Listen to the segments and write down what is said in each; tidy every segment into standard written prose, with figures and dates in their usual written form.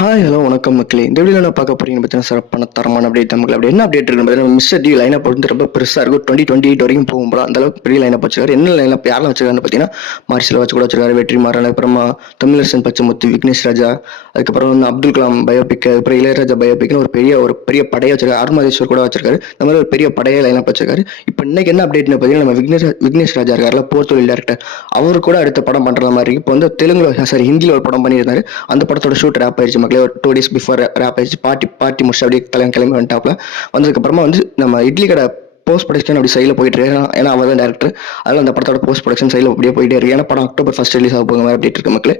Hi hello வணக்கம் மக்களே. இந்த வீடியோவில் நான் பார்க்க போறீங்கன்னு பார்த்தீங்கன்னா சிறப்பான தரமான அப்டேட் நமக்கு அப்படி என்ன அப்டேட் இருக்குன்னு பார்த்தீங்கன்னா மிஸ்டர் டி லைனப் வந்து ரொம்ப பெருசாக இருக்கும். 2028 வரைக்கும் போகும் போல அந்த அளவுக்கு பெரிய லைனப் வச்சிருக்காரு. என்ன லைனப் யாரெல்லாம் வச்சிருக்காருன்னு பார்த்தீங்கன்னா மார்ஷல் வச்சு கூட வச்சிருக்காரு, வெற்றிமாறன், அப்புறமா தமிழரசன் பச்சைமுத்து, விக்னேஷ் ராஜா, அதுக்கப்புறம் வந்து அப்துல் கலாம் பயோபிக், அப்புறம் இளையராஜா பயோபிக்னு ஒரு பெரிய படையை வச்சிருக்காரு. அருணாதேஸ்வர் கூட வச்சிருக்காரு. இந்த மாதிரி ஒரு பெரிய படையை லைனப் வச்சிருக்காரு. இப்போ இன்னைக்கு என்ன அப்டேட்னு பார்த்தீங்கன்னா நம்ம விக்னேஷ் ராஜா இருக்காருல, போர் தொழில் டேரக்டர், அவர் கூட அடுத்த படம் பண்ற மாதிரி இருக்கு. இப்போ வந்து தெலுங்குல சாரி ஹிந்தியில் ஒரு படம் பண்ணியிருந்தாரு. அந்த படத்தோட ஷூட் ரேப் ஆயிடுச்சு மக்களே. ஒரு 2 days பிஃபோர் ரேப் ஆயிடுச்சு. பார்ட்டி முடிச்சு அப்படியே கிளம்பி வந்துட்டாப்ல. வந்ததுக்கு அப்புறமா வந்து நம்ம இட்லி கடை போஸ்ட் ப்ரொடக்ஷன் அப்படி சைடில் போயிட்டு இருக்கு. ஏன்னா அவர் தான் டேரக்டர். அதில் அந்த படத்தோட போஸ்ட் ப்ரொடக்ஷன் சைடில் அப்படியே போயிட்டே இருக்கு. ஏன்னா படம் அக்டோபர் 1 ரிலீஸ் ஆக போகிற மாதிரி அப்படி இருக்கு மக்களே.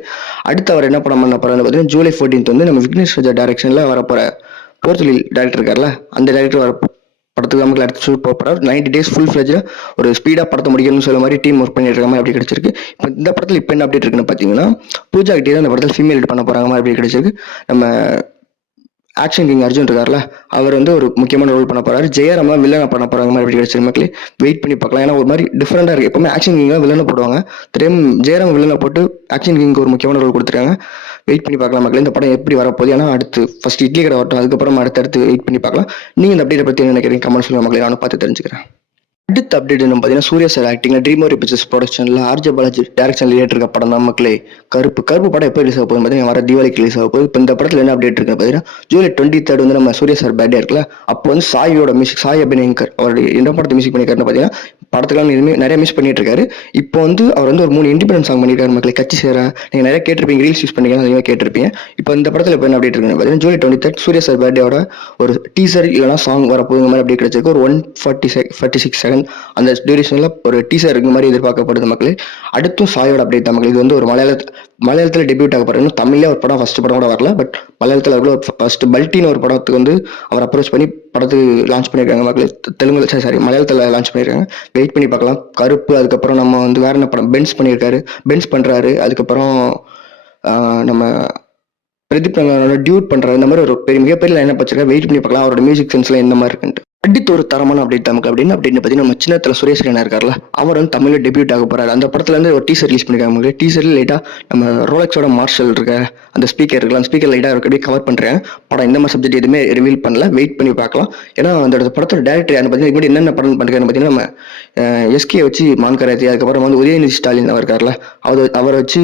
அடுத்து அவர் என்ன படம் பண்ண போறாருன்னு பார்த்தீங்கன்னா ஜூலை 14 வந்து நம்ம விக்னேஷ் ராஜா டைரக்ஷனில் வரப்போற போர்த்துலில் டேரக்டர் இருக்கார்ல, அந்த டேரக்டர் வர படத்துக்கு நமக்கு அடுத்து ஷூட் போகிறார். 90 days ஃபுல் ஃபிளஜ்ல ஒரு ஸ்பீடாக படத்தை முடிக்கணும்னு சொல்ல மாதிரி டீம் ஒர்க் பண்ணிட்டு இருக்க மாதிரி அப்படி கிடைச்சிருக்கு. இப்போ இந்த படத்தில் இப்போ என்ன அப்டேட் இருக்குன்னு பார்த்தீங்கன்னா பூஜா கிட்டே தான் இந்த படத்தில் ஃபீமேல் பண்ண போறாங்க மாதிரி அப்படி கிடைச்சிருக்கு. நம்ம ஆக்ஷன் கிங் அர்ஜுன் இருக்கார்ல, அவர் வந்து ஒரு முக்கியமான ரோல் பண்ண போறாரு. ஜெயராமா வில்லனை பண்ண போறாங்க மாதிரி கிடைச்சிருக்கு மக்களே. வெயிட் பண்ணி பார்க்கலாம். ஏன்னா ஒரு மாதிரி டிஃப்ரெண்டா இருக்கு. எப்பவுமே ஆக்ஷன் கிங் வில்லனை போடுவாங்க, தெரியும் ஜெயராம் வில்லனை போட்டு ஆக்ஷன் கிங்க்கு ஒரு முக்கியமான ரோல் கொடுத்துருக்காங்க. வெயிட் பண்ணி பார்க்கலாம் மக்களே, இந்த படம் எப்படி வரப்போகுது. ஏன்னா அடுத்து ஃபர்ஸ்ட் இட்லி கடை வரட்டும், அதுக்கப்புறம் அடுத்தடுத்து வெயிட் பண்ணி பார்க்கலாம். நீங்க இந்த அப்டேட் பத்தி என்ன நினைக்கிறீங்க கமெண்ட் சொல்லுங்க மக்களே, நானும் பார்த்து தெரிஞ்சுக்கிறேன். அடுத்த அப்டேட் என்ன பார்த்தீங்கன்னா சூர்யா சார் ஆக்டிங்ல ட்ரீம் ஓரி பிக்சர்ஸ் ப்ரொடக்ஷனில் ஆர்ஜே பாலாஜி டைரக்ஷன் ரிலேட் இருக்க படம் தான் மக்களே கருப்பு படம் எப்போ ரிலீஸ் ஆக போகுது பார்த்தீங்கன்னா வர தீபாவளிக்கு ரிலீஸ் ஆக போகுது. இப்போ இந்த படத்தில் என்ன அப்டேட் இருக்குன்னு பார்த்தீங்கன்னா ஜூலை 23 வந்து நம்ம சூர்யா சார் பர்த்டே இருக்குல்ல, அப்போ வந்து சாயோட மியூசிக், சாய் அபிநயங்கர் அவருடைய என்ன படத்தை மியூசிக் பண்ணியிருக்காருன்னு பார்த்தீங்கன்னா படத்துக்கெல்லாம் எதுவுமே நிறைய மிஸ் பண்ணிட்டு இருக்காரு. இப்போ வந்து அவர் வந்து ஒரு 3 இண்டிபெண்டன்ஸ் சாங் பண்ணியிருக்காரு மக்களே. கட்சி சேரா நீங்கள் நிறைய கேட்டிருப்பீங்க, ரீல்ஸ் யூஸ் பண்ணிக்கலாம், அதிகமாக கேட்டிருப்பீங்க. இப்போ இந்த படத்தில் இப்போ என்ன அப்டேட் இருக்குன்னு பார்த்தீங்கன்னா ஜூலை 23 சூர்யா சார் பர்த்டேயோட ஒரு டீசர் இல்லைனா சாங் வரப்போகுது மாதிரி அப்படி கிடைச்சிருக்கு. ஒரு 146 செகண்ட் அந்த டியூரேஷன்ல ஒரு டீசர் இருக்க மாதிரி எதிர்பார்க்கப்படுது மக்களே. அடுத்தும் சாயோட அப்டேட் தான் மக்களே. இது வந்து ஒரு மலையாளத்தில் டெபியூட் ஆக போறாரு. இன்னும் தமிழ்ல ஒரு படம் ஃபர்ஸ்ட் படம் கூட வரல, பட் மலையாளத்தில் ஒரு ஃபர்ஸ்ட் பல்ட்டின்னு ஒரு படத்துக்கு வந்து அவர் அப்ரோச் பண்ணி படத்துக்கு லான்ச் பண்ணியிருக்காங்க மக்களே. தெலுங்கு சாரி மலையாளத்தில் லான்ச் பண்ணியிருக்காங்க. வெயிட் பண்ணி பார்க்கலாம். கருப்பு, அதுக்கப்புறம் நம்ம வந்து வேற என்ன படம் பென்ஸ் பண்ணியிருக்காரு, பென்ஸ் பண்றாரு, அதுக்கப்புறம் நம்ம பிரதீப் ரங்கனோட டியூட் பண்றாரு. இந்த மாதிரி ஒரு மிகப்பெரிய லைனப் வச்சிருக்காரு. வெயிட் பண்ணி பார்க்கலாம் அவரோட மியூசிக் சென்ஸ்ல எந்த மாதிரி இருக்குன்ட்டு. அடுத்து ஒரு தரமான அப்டேட் நமக்கு அப்படின்னு பார்த்தீங்கன்னா நம்ம சின்னத்தில் சுரேஷ் ரெய்னா இருக்கார்ல, அவர் வந்து தமிழில் டெபியூட் ஆக போறாரு. அந்த படத்துல இருந்து ஒரு டீசர் ரிலீஸ் பண்ணிருக்காங்க. டீசர்ல லைட்டா நம்ம ரோலக்ஸோட மார்ஷல் இருக்க அந்த ஸ்பீக்கர் இருக்குல்ல, அந்த ஸ்பீக்கர் லைட்டா அப்படியே கவர் பண்றேன். படம் இந்த மாதிரி சப்ஜெக்ட் எதுவுமே ரிவீல் பண்ணல. வெயிட் பண்ணி பார்க்கலாம். ஏன்னா அந்த படத்தோட டேரக்டர் யாருன்னு பார்த்தீங்கன்னா இப்படி என்னென்ன படம் பண்ணிருக்காருன்னு பார்த்தீங்கன்னா நம்ம எஸ்கே வச்சு மான்கராத்தி, அதுக்கப்புறம் வந்து உதயநிதி ஸ்டாலின் அவர் இருக்கார்ல, அவரை வச்சு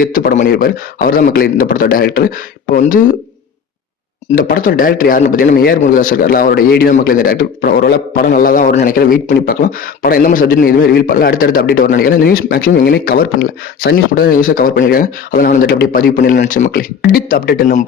கெத்து படம் பண்ணியிருப்பாரு. அவர் தான் மக்கள் இந்த படத்தோட டேரக்டர். இப்போ வந்து இந்த படத்தோட டேரக்டர் யாருன்னு பார்த்தீங்கன்னா நம்ம ஏஆர் முருகதாஸ் இருக்கார்ல, அவரோட ஏடி தான் மக்கள் இந்த டேரக்டர். ஒரு படம் நல்லா தான் வரும்னு நினைக்கிறேன். வெயிட் பண்ணி பார்க்கலாம். படம் எந்த மாதிரி சப்ஜெக்ட் எதுவுமே ரிவீல் பண்ணல. அடுத்தடுத்து அப்டேட் வரும்னு நினைக்கிறேன். இந்த நியூஸ் மேக்ஸிமம் எங்கேயுமே கவர் பண்ணல. சன் நியூஸ் மட்டும் நியூஸை கவர் பண்ணிருக்காங்க. அதை நான் வந்துட்டு அப்படியே பதிவு பண்ணல நினைச்சேன் மக்களே. அடுத்த அப்டேட் நம்ம